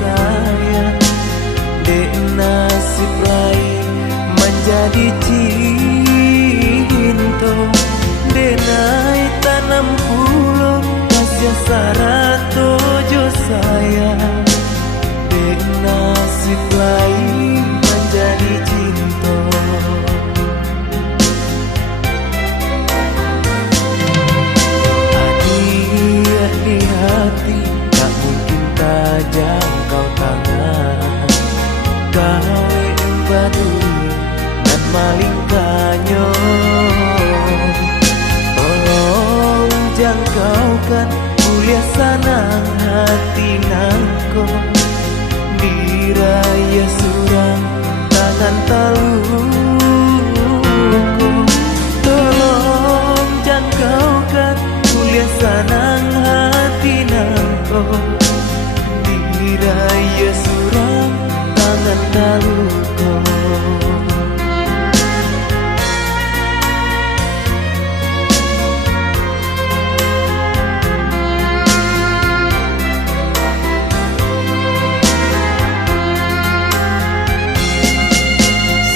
sayang. Dek nasib lain menjadi cinta. Dek naik tanam pulau kasih sarato jo sayang. Dek nasib lain menjadi cinta. Di hati tak mungkin tak jangkau tangan. Gawe badui dan maling kanyo. Tolong jangkaukan mulia sanang hati nangko. Diraya surang tangan taluko. Tolong jangkaukan mulia sanang hati nangko. Diraya surang tangan taluko.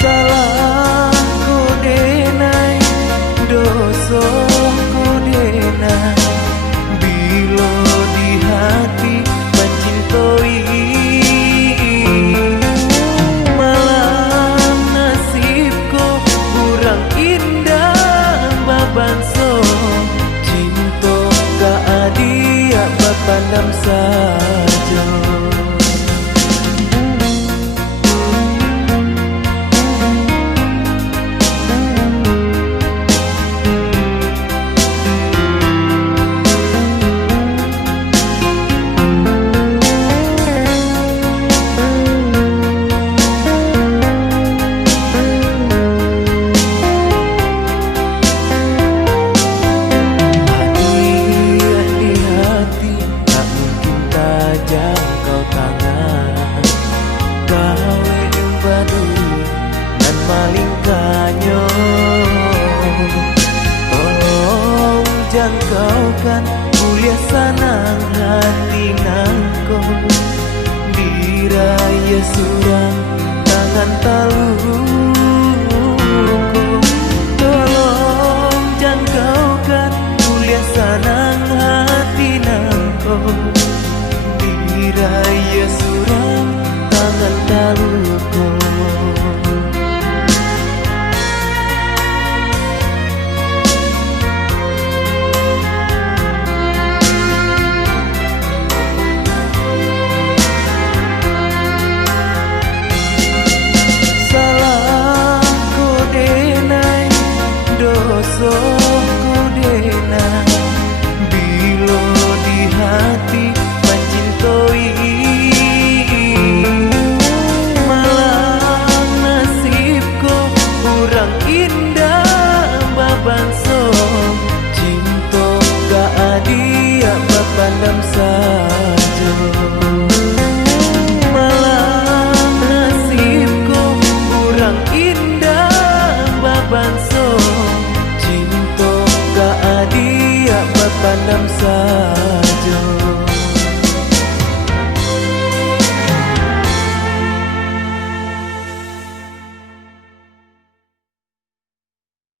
Salah kodenai doso kodenai. Bila di hati mencintoi, malam nasibku kurang indah babanso. Cinta gak adia bapandam saja. Jangkau tangan. Gawe badui dan maling kanyo. Tolong jangkaukan mulia sanang hati nangko. Diraya surang tangan taluko. Tolong jangkaukan mulia sanang hati nangko. Diraya surang tangan taluko. Salah kodenai doso kodenai. Bila di hati mencintoi, malah nasibku kurang indah babanso.